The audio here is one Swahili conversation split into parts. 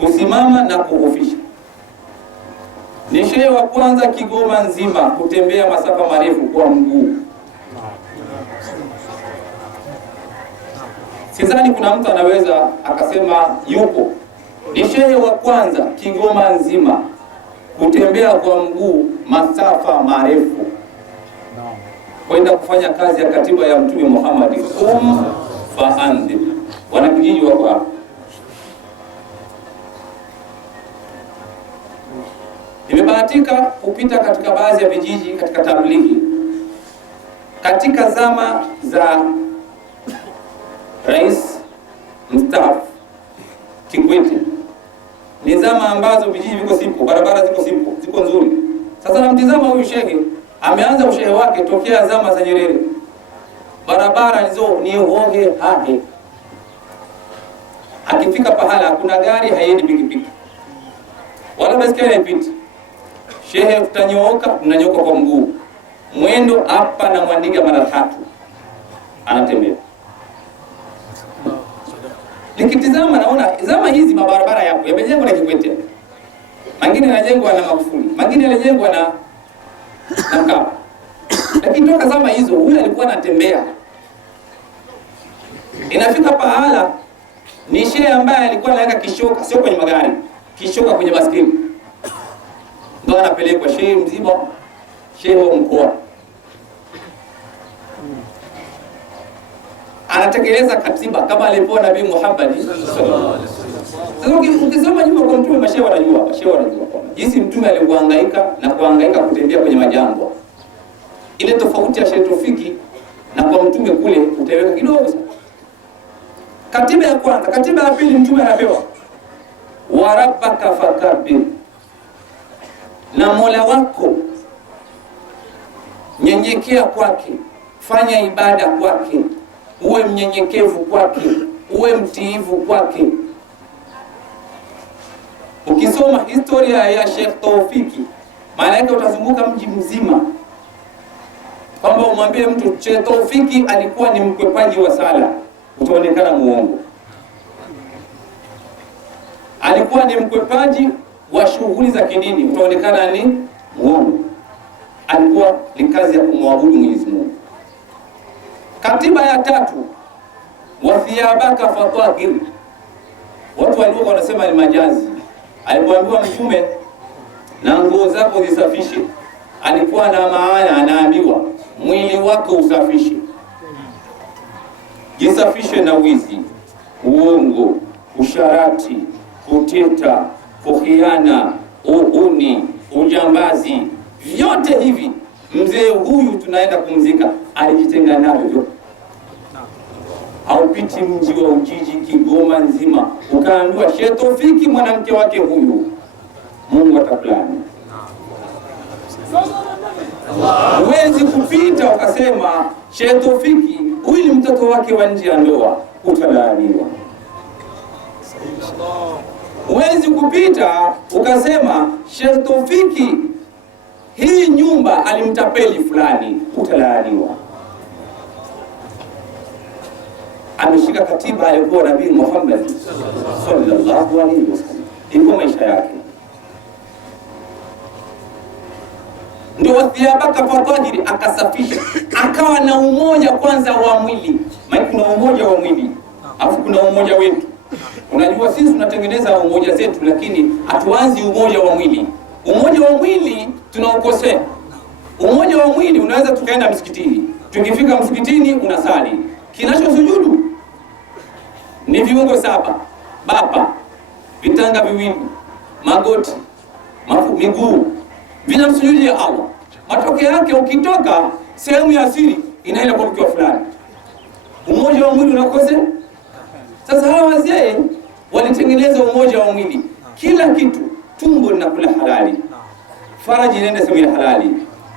kusimama na kuhofisha. Ni shehe wa kwanza Kigoma nzima kutembea masafa marefu kwa mguu. Sidhani kuna mtu anaweza akasema yupo. Ni shehe wa kwanza Kigoma nzima kutembea kwa mguu masafa marefu kwenda kufanya kazi ya katiba ya Mtume Muhammad, faandhir. Wanakijiji wako hapa. Nimebahatika kupita katika baadhi ya vijiji katika tablighi katika zama za Rais mstaafu Kikwete. Ni zama ambazo vijiji viko simple, barabara ziko simple, ziko nzuri. Sasa namtizama huyu shehe, ameanza ushehe wake tokea zama za Nyerere. Barabara hizo ni hohe hahe. Akifika pahala hakuna gari, haiendi pikipiki wala baiskeli haipiti. Shehe tutanyooka, tunanyooka kwa mguu. Mwendo hapa na Mwandiga mara 3 anatembea. Nikitizama naona zama hizi mabarabara yapo yamejengwa na Kikwete. Mengine yanajengwa na Magufuli, mengine yanajengwa na Mkapa. Lakini toka zama hizo huyu alikuwa anatembea. Inafika pahala ni shehe ambaye alikuwa anaweka kishoka, sio kwenye magari, kishoka kwenye baskeli. Ndio anapelekwa shehe mzima, shehe wa mkoa. Anatekeleza katiba kama alipoona Nabii Muhammad sallallahu alaihi wasallam. Sasa ukisoma nyuma kwa Mtume, mashehe wanajua kwamba jinsi Mtume alivyohangaika na kuhangaika kutembea kwenye majangwa. Ile tofauti ya Sheikh Tofiki na kwa Mtume kule utaweka kidogo sana. Katiba ya kwanza, katiba ya pili Mtume anapewa wa rabbaka fakabbir, na Mola wako nyenyekea kwake, fanya ibada kwake, uwe mnyenyekevu kwake, uwe mtiifu kwake. Ukisoma historia ya Sheikh Tawfiki, maana yake utazunguka mji mzima kwamba umwambie mtu Sheikh Tawfiki alikuwa ni mkwepaji wa sala, utaonekana muongo. Alikuwa ni mkwepaji wa shughuli za kidini, utaonekana ni muongo. Alikuwa ni kazi ya kumwabudu Mwenyezi Mungu. Katiba ya 3, wa thiyabaka fatahir. Watu walikuwa wanasema ni majazi. Alipoambiwa Mtume na nguo zako zisafishe, alikuwa na maana anaambiwa mwili wako usafishe. Jisafishe na wizi, uongo, usharati, kuteta, kuhiana, uhuni, ujambazi. Vyote hivi mzee huyu tunaenda kumzika alijitenga navyo. Haupiti mji wa Ujiji, Kigoma nzima ukaambiwa Sheikh Tawfiki mwanamke wake huyu, Mungu atakulani. Huwezi kupita ukasema Sheikh Tawfiki huyu ni mtoto wake wa nje ya ndoa, utalaaniwa. Huwezi kupita ukasema Sheikh Tawfiki hii nyumba alimtapeli fulani, utalaaniwa. Ameshika katiba aliyokuwa Nabii Muhammad sallallahu alaihi wasallam, iko maisha yake. Ndio wathiyabaka fatahiri, akasafisha, akawa na umoja kwanza wa mwili. Maana kuna umoja wa mwili, afu kuna umoja wetu. Unajua sisi tunatengeneza umoja zetu, lakini hatuanzi umoja wa mwili. Umoja wa mwili tunaukosea. Umoja wa mwili unaweza tukaenda msikitini. Tukifika msikitini unasali. Kinachosujudu ni viungo 7. Bapa, vitanga viwili, magoti, miguu, vinamsujudia Allah. Matokeo yake ukitoka sehemu ya siri inaenda kwa mtu fulani. Umoja wa mwili unakosea. Sasa hawa wazee walitengeneza umoja wa mwili. Kila kitu, tumbo linakula halali, faraji inaenda sehemu ya halali,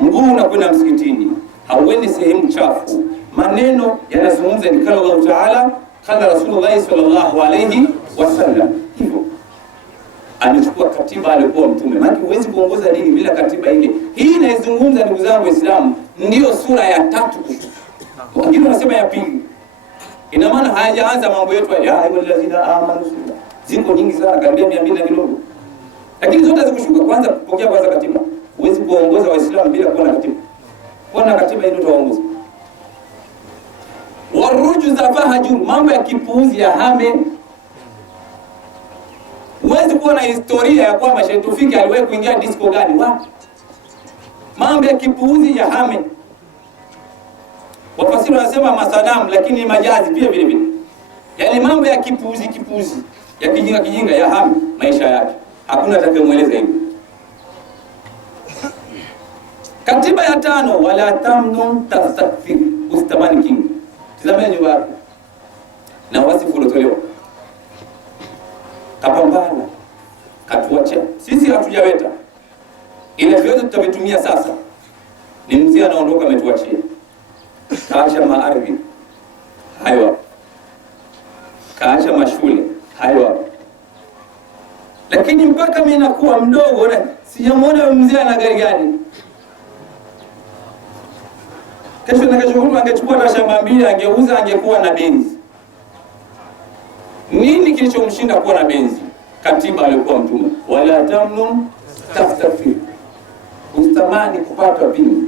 mguu unakwenda msikitini, hauendi sehemu chafu. Maneno yanazungumza ni kala Allah Taala, kala Rasulullah sallallahu alayhi wasallam. Hivyo alichukua katiba aliyokuwa Mtume. Maana huwezi kuongoza dini bila katiba ile. Hii inaizungumza, ndugu zangu Waislamu, ndio sura ya 3. Wengine wanasema ya 2. Ina maana hayajaanza mambo yetu ya ayyuhallazina amanu ziko nyingi sana, karibia 200 na kidogo, lakini zote zikushuka. Kwanza kupokea kwanza katiba. Huwezi kuongoza Waislamu bila kuwa na katiba. Kuwa na katiba ili utaongoza. Warujuza fahajur, mambo ya kipuuzi ya hame. Huwezi kuwa na historia ya kwamba Sheikh Tawfik aliwahi kuingia disco gani wapi. Mambo ya kipuuzi ya hame. Wafasiri wanasema masanamu, lakini ni majazi pia vile vile. Yaani mambo ya kipuuzi ya kijinga ya hame maisha yake. Hakuna atakayemweleza hivyo. Katiba ya 5, wala tamnun tastakthir, usitamani kingi. Tazameni wapi na wasifu uliotolewa. Kapambana, katuacha. Sisi hatujaweta. Ile vyote tutavitumia sasa. Ni mzee anaondoka ametuachia. Kaacha maardhi. Hayo. Kaacha mashule. Hayo. Lakini mpaka mimi nakuwa mdogo na sijamuona mzee ana gari gani. Kesho na kesho huko angechukua na shamba mbili, angeuza, angekuwa na benzi. Nini kilichomshinda kuwa na benzi? Katiba aliyokuwa Mtume, wala tamnun tastakthir, ustamani kupata dini.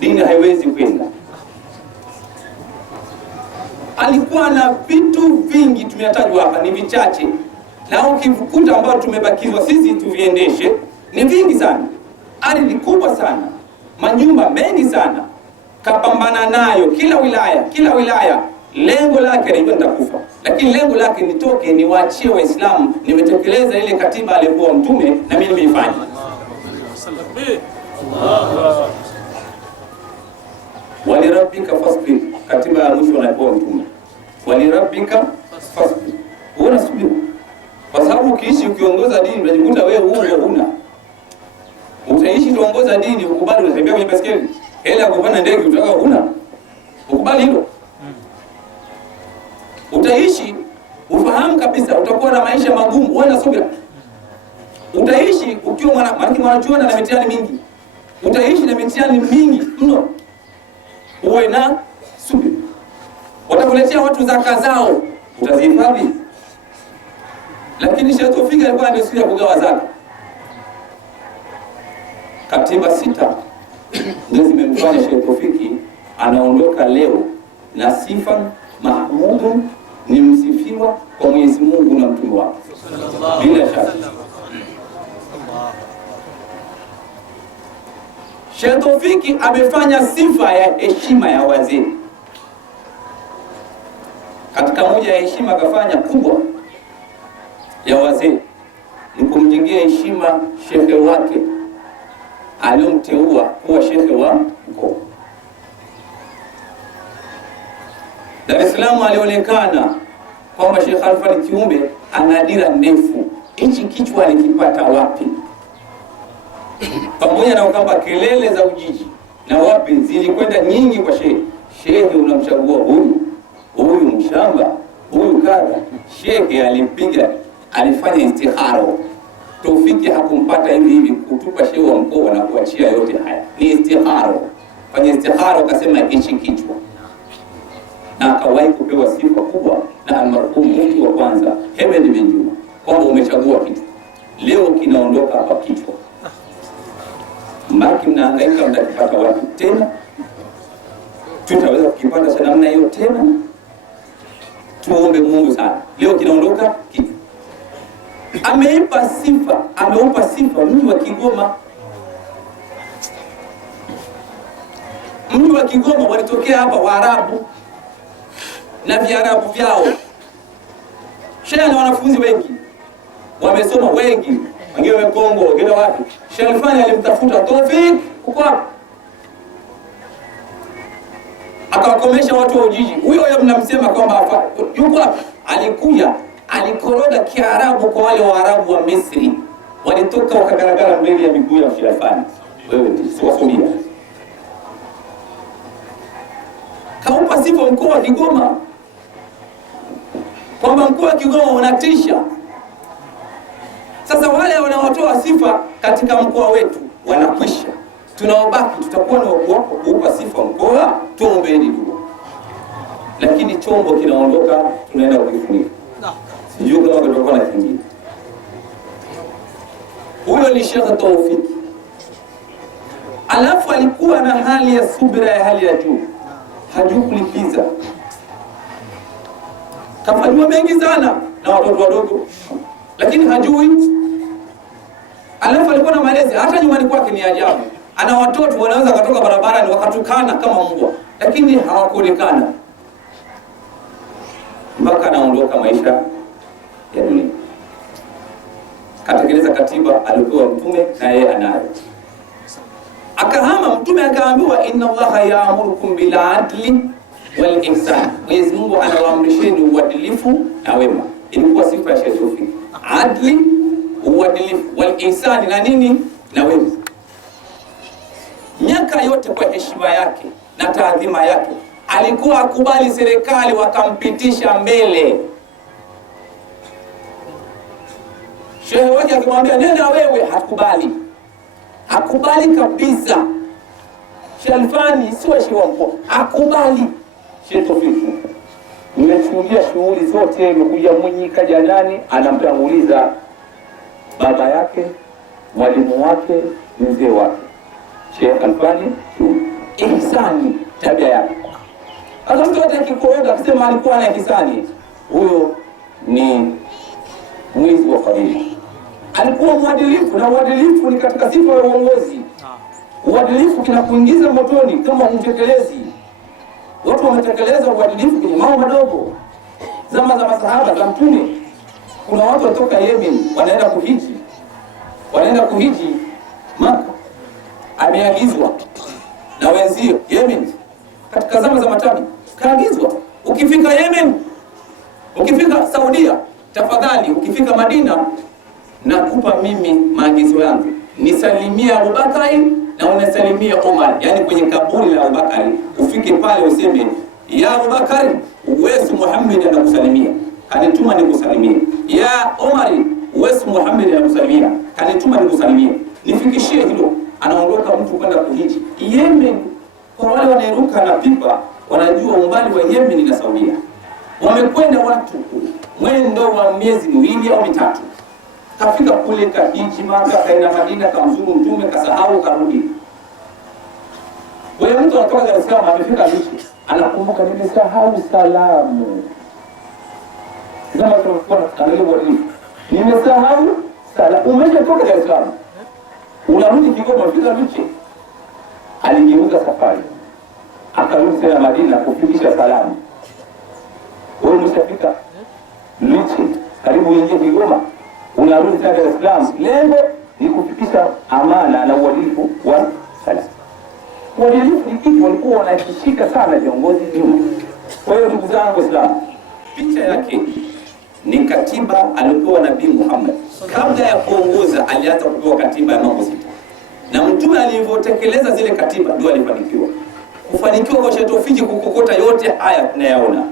Dini haiwezi kwenda. Alikuwa na vitu vingi, tumetajwa hapa ni vichache, na ukivukuta ambao tumebakizwa sisi tuviendeshe ni vingi sana. Ardhi kubwa sana, manyumba mengi sana. Kapambana nayo kila wilaya. Lengo lake ni nitakufa, lakini lengo lake nitoke niwaachie Waislamu, nimetekeleza ile katiba aliyokuwa Mtume na mimi nimeifanya. Walirabbika fasbir, katiba ya mwisho anayokuwa Mtume. Walirabbika fasbir, unasubiri. Kwa sababu ukiishi ukiongoza dini unajikuta wewe huna. Utaishi kuongoza dini ukubali unatembea kwenye baskeli. Hela kupanda ndege utaka huna. Ukubali hilo. Utaishi ufahamu kabisa utakuwa na maisha magumu, uwe na subira. Utaishi ukiwa mwanachuoni na mitihani mingi. Utaishi na mitihani mingi mno. Uwe na subira. Watakuletea watu zaka zao, utazihifadhi. Lakini Sheikh Tawfik alikuwa anadesiria kugawa zaka. Katiba 6 ndio zimemfanya Sheikh Tawfik anaondoka leo na sifa mahmud, ni msifiwa kwa Mwenyezi Mungu na mtume wake. Bila shaka. Sheikh Tawfik amefanya sifa ya heshima ya wazee. Katika moja ya heshima akafanya kubwa ya wazee ni kumjengea heshima shekhe wake aliyomteua kuwa shekhe wa mkoa. Dar es Salaam alionekana kwamba Sheikh Alfan Kiumbe ana dira ndefu. Hichi kichwa alikipata wapi? Pamoja na kwamba kelele za ujiji na wapi zilikwenda nyingi kwa shehe. Shehe unamchagua huyu mshamba, huyu kadha. Shehe alimpiga, alifanya istiharo. Tawfik hakumpata hivi kutupa shehe wa mkoa na kuachia yote haya. Ni istiharo. Fanya istiharo akasema hichi kichwa. Na akawahi kupewa sifa kubwa na almarhum mtu wa kwanza Hemed bin Juma kwamba umechagua kitu. Leo kinaondoka hapa kichwa. Mbaki mnahangaika mtakipata wapi tena? Tutaweza kukipata cha namna hiyo tena? Tuombe Mungu sana. Leo kinaondoka kichwa. Ameupa sifa mji wa Kigoma. Mji wa Kigoma walitokea hapa Waarabu na Viarabu vyao. Sheikh na wanafunzi wengi wamesoma, wengi wengine Kongo, wengine wapi. Sheikh Alfani alimtafuta Tawfik huko hapo, akawakomesha watu wa Ujiji. Huyo mnamsema kwamba yuko hapo, alikuja alikoroga Kiarabu kwa wale Waarabu wa Misri, walitoka wakagaragara mbele ya miguu ya Sheikh Alfani. Wewe si wasomia. Kaupa sifa mkoa wa Kigoma kwamba mkoa wa Kigoma unatisha. Sasa wale wanaotoa sifa katika mkoa wetu wanakwisha. Tunaobaki tutakuwa na kuupa sifa mkoa, tuombeeni dua. Lakini chombo kinaondoka, tunaenda kukifunika. sijui kama kutakuwa na kingine. Huyo ni Sheikh Tawfik. Alafu alikuwa na hali ya subira ya hali ya juu, hajui kulipiza. Kafanywa mengi sana na watoto wadogo, lakini hajui. Alafu alikuwa na malezi, hata nyumbani kwake ni ajabu. Ana watoto wanaweza kutoka barabarani wakatukana kama mbwa, lakini hawakuonekana mpaka anaondoka maisha ya dunia. Katekeleza katiba aliyopewa Mtume na yeye anayo. Akahama Mtume akaambiwa, inna Allaha ya'murukum bil adli wal ihsan. Mwenyezi Mungu anawaamrisheni uadilifu na wema. Ilikuwa sifa ya Sheikh Tawfik. Adli, uadilifu, wal ihsan na nini? Na wema. Miaka yote kwa heshima yake na taadhima yake alikuwa akubali serikali wakampitisha mbele. Shehe wake akimwambia nenda wewe, hakubali. Hakubali kabisa. Shalfani sio shehe wa mkoa, hakubali. Sheikh Tawfik, nimeshuhudia shughuli zote, imekuja Mwinyi kaja nani, anamtanguliza baba yake, mwalimu wake, mzee wake. Sheikh Alfani ihsani tabia yake. Sasa mtu yote akikoroga kusema alikuwa na ihsani, huyo ni mwizi wa fadhila. Alikuwa mwadilifu, na uadilifu ni katika sifa ya uongozi. Uadilifu kinakuingiza motoni kama hutekelezi. Watu wametekeleza uadilifu kwenye mambo madogo. Zama za masahaba za Mtume, kuna watu kutoka Yemen wanaenda kuhiji Maka. Ameagizwa na wenzio Yemen katika zama za matabi, kaagizwa ukifika Yemen, ukifika Saudia, tafadhali ukifika Madina nakupa mimi maagizo yangu, nisalimia Abubakari na unasalimia Umar. Yani kwenye kaburi la Abubakari ufike pale useme, ya Abubakari, uwesu Muhammad anakusalimia, kanituma nikusalimie. Ya Umar, uwesu Muhammad anakusalimia, kanituma nikusalimie. Nifikishie hilo. Anaondoka mtu kwenda kuhiji Yemen. Kwa wale wanairuka na pipa wanajua umbali wa Yemen na Saudia. Wamekwenda watu mwendo wa miezi miwili au mitatu. Kafika kule kahiji Maka, kaenda Madina, kamzuru Mtume, kasahau, karudi. Wewe mtu anatoka Dar es Salaam amefika Lichi, anakumbuka nimesahau salamu. Kama tunakuwa tunaangalia wali, nimesahau salamu. Umetoka Dar es Salaam, unarudi Kigoma, fika Lichi. Aligeuza safari, akarudi tena Madina kufikisha salamu. Wewe umeshafika Lichi, karibu uingie Kigoma, unarudi tena Dar es Salaam. Lengo ni kufikisha amana na uadilifu wa salamu. Uadilifu ni kitu walikuwa wanakishika sana viongozi nyuma. Kwa hiyo ndugu zangu Waislamu, picha yake ni katiba aliyopewa Nabii Muhammad. Kabla ya kuongoza alianza kupewa katiba ya mambo sita. Na Mtume alivyotekeleza zile katiba ndio alifanikiwa. Kufanikiwa kwa Sheikh Tawfik kukokota yote haya tunayaona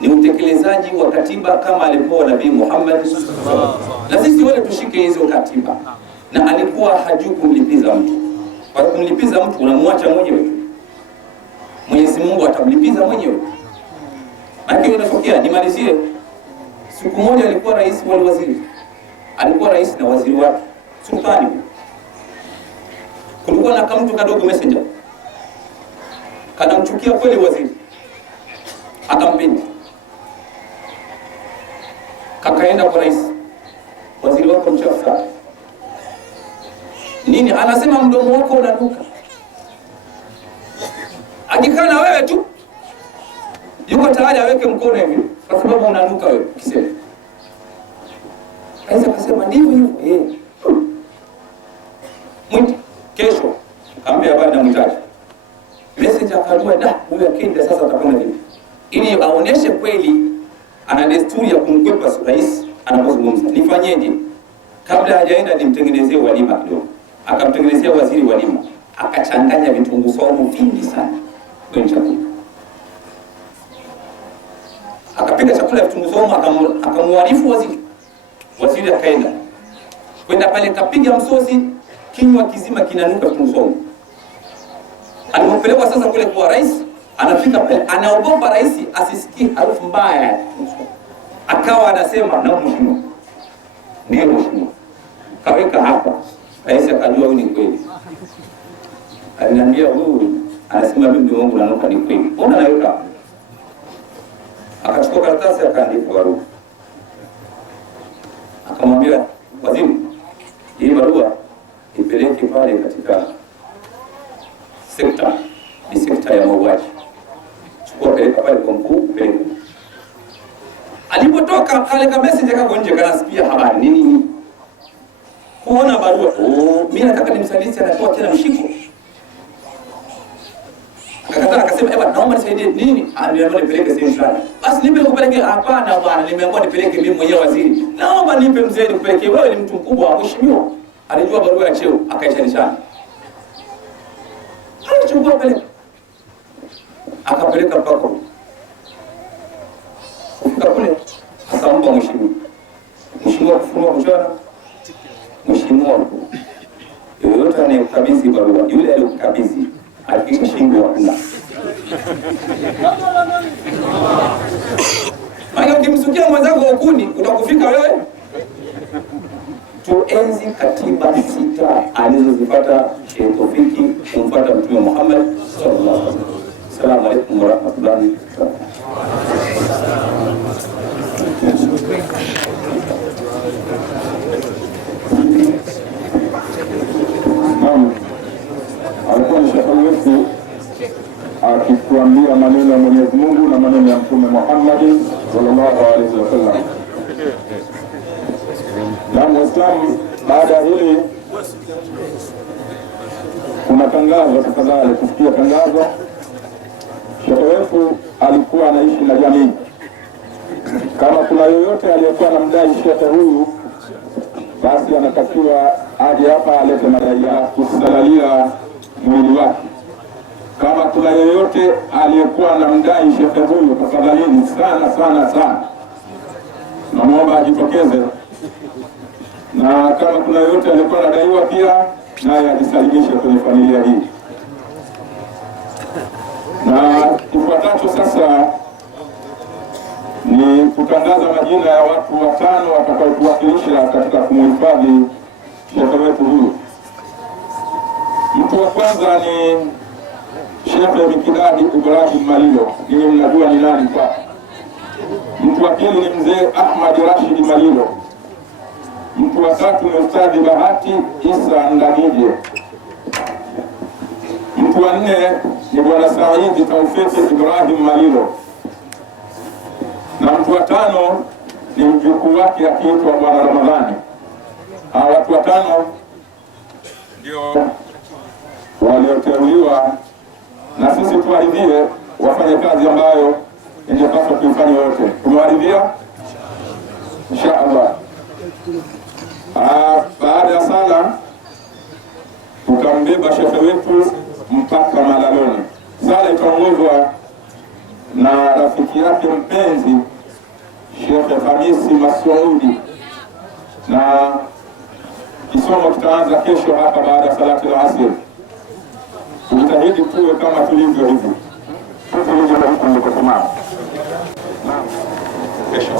ni utekelezaji wa katiba kama alipewa Nabii Muhammad. Na sisi wote tushike hizo katiba. Na alikuwa hajui kumlipiza mtu. Kwa kumlipiza mtu unamwacha mwenyewe. Mwenyezi Mungu atamlipiza mwenyewe. Lakini inatokea, nimalizie. Siku moja alikuwa rais wa waziri. Alikuwa rais na waziri wake Sultani. Kulikuwa na kamtu kadogo messenger. Kanamchukia kweli waziri. Akampenda. Kakaenda kwa rais. Waziri wako mchafu sana. Nini? Anasema mdomo wako unanuka. Akikana wewe tu yuko tayari aweke mkono hivi kwa sababu unanuka wewe kisema. Kaisa kasema ndivyo hivyo. Mwiti kesho kaambia baba na mtaji. Message akajua huyu akenda sasa atakwenda vipi. Ili aoneshe kweli ana desturi ya kumkwepa rais anapozungumza. Nifanyeje? Kabla hajaenda nimtengenezee walima kidogo. Akamtengenezea waziri walima. Akachanganya vitunguu saumu vingi sana kwenye chakula. Akapika chakula vitunguu saumu, akamwarifu waziri. Waziri akaenda. Kwenda pale kapiga msosi, kinywa kizima kinanuka vitunguu saumu. Alipopelekwa sasa kule kwa rais, anafika pale anaogopa rais asisikie harufu mbaya. akawa anasema na mheshimiwa, ndio mheshimiwa, kaweka hapa. Rais akajua huyu ni kweli. Aliniambia huyu anasema mimi ndio wangu nanuka, ni kweli, mbona naweka? Akachukua karatasi akaandika barua, akamwambia waziri, hii barua ipeleke pale katika sekta, ni sekta ya mauaji, chukua peleka pale kwa mkuu, peleka. Alipotoka kale ka message kako nje, kanasikia habari nini, kuona barua, mimi nataka nimsalisi, anakuwa tena mshiko. Akakataa, akasema naomba nisaidie nini? Nimeambiwa nipeleke sehemu fulani. Basi nipe nikupeleke. Hapana bwana, nimeambiwa nipeleke mimi mwenyewe waziri. Naomba nipe mzee nikupeleke, wewe ni mtu mkubwa mheshimiwa. Alijua barua ya cheo, akaishanishana. Alichukua peleka. Akapeleka mpaka kufika kule, akampa mheshimiwa. Mheshimiwa kufunua kuchana. Mheshimiwa, yoyote anayekabidhi barua, yule aliyokabidhi akishingo hakuna. Maana ukimsukia mwenzako ukuni utakufika wewe. Tuenzi katiba 6 alizozipata Sheikh Tawfiki kumfuata Mtume Muhammad sallallahu alaihi wasallam. Asalamu alaykum wa rahmatullahi wa barakatuh. Alikuwa ni shekhe wetu akituambia maneno ya Mwenyezi Mungu na maneno ya Mtume Muhammad sallallahu alaihi wasallam. Na Muislamu, baada ya hili kuna tangazo, tafadhali kusikia tangazo. Shekhe wetu alikuwa anaishi na jamii. Kama kuna yoyote aliyekuwa anamdai shekhe huyu, basi anatakiwa aje hapa alete madai ya kusalalia mwili wake. Kama kuna yoyote aliyekuwa anamdai shekhe huyu, tafadhalini sana sana sana, naomba ajitokeze. Na kama kuna yoyote aliyekuwa anadaiwa pia, naye ajisalimishe kwenye familia hii. Na kifuatacho sasa ni kutangaza majina ya watu 5 watakaotuwakilisha katika kumhifadhi shekhe wetu huyu. Mtu wa kwanza ni Sheikh Mikidadi Ibrahim Malilo, ninyi mnajua ni nani kwa. Mtu wa pili ni mzee Ahmad Rashid Malilo. Mtu wa tatu ni Ustadhi Bahati Isa Ndagije. Mtu wa 4 ni bwana Saidi Tawfiki Ibrahim Malilo. Na mtu wa 5 ni mjukuu wake akiitwa bwana Ramadhani. Hawa watu 5 ndio walioteuliwa, na sisi tuwaridhie wafanye kazi ambayo ingepaswa kuifanya wote. Tumewaridhia inshallah. Baada ya sala tutambeba shekhe wetu mpaka Malaloni. Sala itaongozwa na rafiki yake mpenzi Sheikh Hamisi Masuudi, na kisomo kitaanza kesho hapa baada ya salati ya asr. Tujitahidi tuwe kama tulivyo hivi. Sisi ndio huko ndiko tunasimama. Kesho.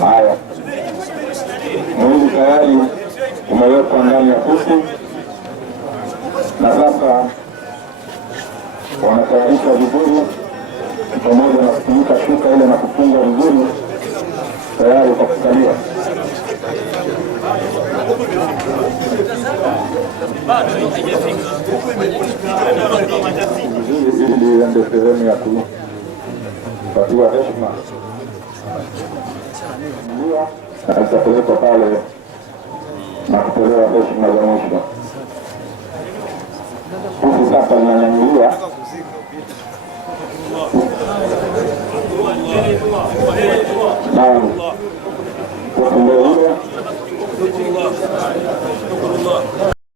Haya, mwili tayari umewekwa ndani ya kusi, na sasa wanatayarisha vizuri pamoja na kufunika shuka ile na kufunga vizuri tayari kwa kusalia. Ili ndio sehemu ya kupatiwa heshima. Atapelekwa pale na kutolewa heshima za mwisho. Sisi sasa